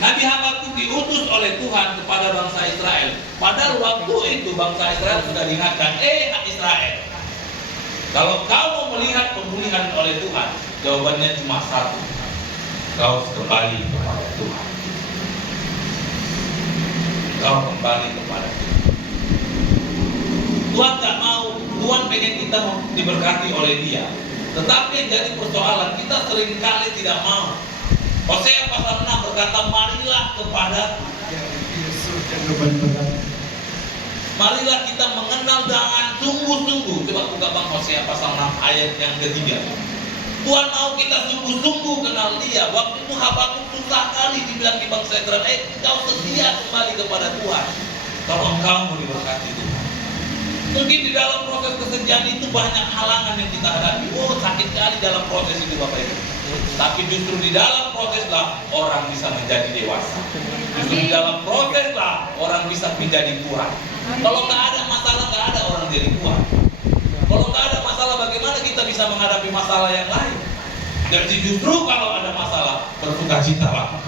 Nabi Habakuk diutus oleh Tuhan kepada bangsa Israel. Padahal waktu itu bangsa Israel sudah diingatkan, hak Israel, kalau kau mau melihat pemulihan oleh Tuhan, jawabannya cuma satu: kau kembali kepada Tuhan. Kau kembali kepada Tuhan. Tuhan tak mau, Tuhan pengen kita diberkati oleh Dia. Tetapi yang jadi persoalan, kita seringkali tidak mau. Hosea pasal 6 berkata, marilah kepada marilah kita mengenal dengan sungguh-sungguh. Coba buka Bang Hosea pasal 6 ayat yang ketiga. Tuhan mau kita sungguh-sungguh kenal Dia. Waktu itu Habakuk susah kali dibilang di bangsa Israel, kau setia kembali kepada Tuhan kalau engkau mau diberkati Tuhan. Mungkin di dalam proses kesetiaan itu banyak halangan yang kita hadapi. Sakit kali dalam proses itu Bapak Ibu. Tapi justru di dalam proseslah orang bisa menjadi dewasa. Justru di dalam proseslah orang bisa menjadi kuat. Kalau nggak ada masalah, nggak ada orang jadi kuat. Kalau nggak ada masalah, bagaimana kita bisa menghadapi masalah yang lain? Jadi justru kalau ada masalah, bersukacitalah.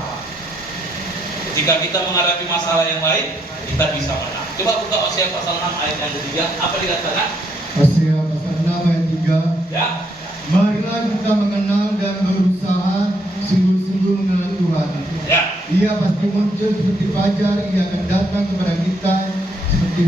Jika kita menghadapi masalah yang lain, kita bisa menang. Coba buka Hosea pasal 6 ayat yang ketiga. Apa dikatakan? Hosea pasal 6 ayat 3. Ya. Marilah kita mengenal dan berusaha sungguh-sungguh mengenal Tuhan. Ya. Ia pasti muncul seperti fajar, ia akan datang kepada kita seperti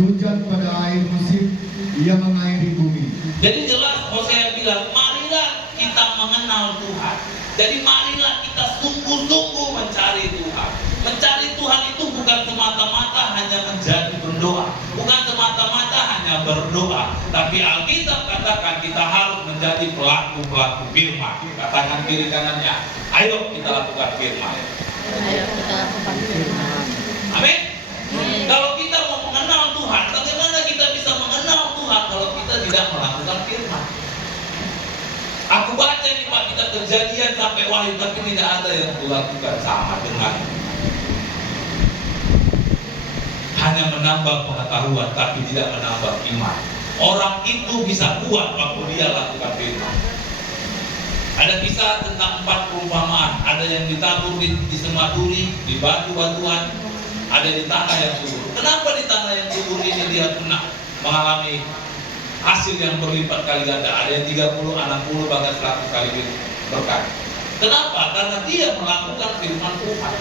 hujan pada air musim, ia mengairi bumi. Jadi jelas Hosea bilang, marilah kita mengenal Tuhan. Jadi marilah kita sungguh-sungguh mencari Tuhan. Mencari Tuhan itu bukan semata-mata hanya menjadi berdoa, bukan semata-mata hanya berdoa, tapi Alkitab katakan kita harus menjadi pelaku-pelaku firman. Katakan kiri kanannya, ayo kita lakukan firman. Ayo kita lakukan firman. Amin. Kalau kita mau mengenal Tuhan, bagaimana kita bisa mengenal Tuhan kalau kita tidak melakukan firman? Aku baca nih Pak, kita Kejadian sampai Wahyu, tapi tidak ada yang kulakukan sama dengan hanya menambah pengetahuan tapi tidak menambah iman. Orang itu bisa kuat waktu dia lakukan firman. Ada kisah tentang 4 perumpamaan. Ada yang ditabur di semaduri, di batu-batuan, ada di tanah yang subur. Kenapa di tanah yang subur ini dia pernah mengalami hasil yang berlipat kali ganda? Ada yang 30, 60, bahkan 100 kali berkat. Kenapa? Karena dia melakukan firman Tuhan.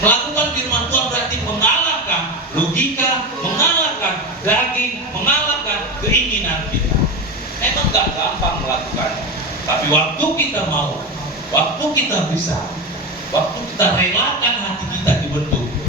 Melakukan firman Tuhan berarti mengalahkan logika, mengalahkan daging, mengalahkan keinginan kita. Memang gak gampang melakukannya, tapi waktu kita mau, waktu kita bisa, waktu kita relakan hati kita dibentuk,